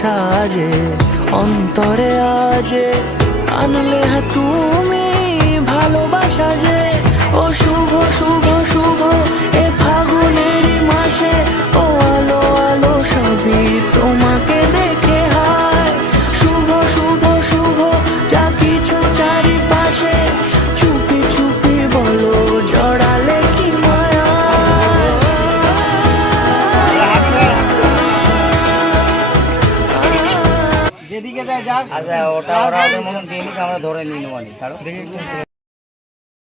সাজে অন্তরে আজে আনলে হ্যাঁ তুমি ভালোবাসা যে। ও শুভ শুভ শুভ এ ফাগুনেরই মাসে, ও আলো আলো সবই তোমাকে দেখে হায়। শুভ শুভ শুভ যা কিছু চারিপাশে, চুপি চুপি বলো জড়ালে কি মায়া। যেদিকে যায় যাক। আচ্ছা ওটা ওরা মতন দিয়ে নিক, আমরা ধরে নিয়ে নেবো ছাড়ো।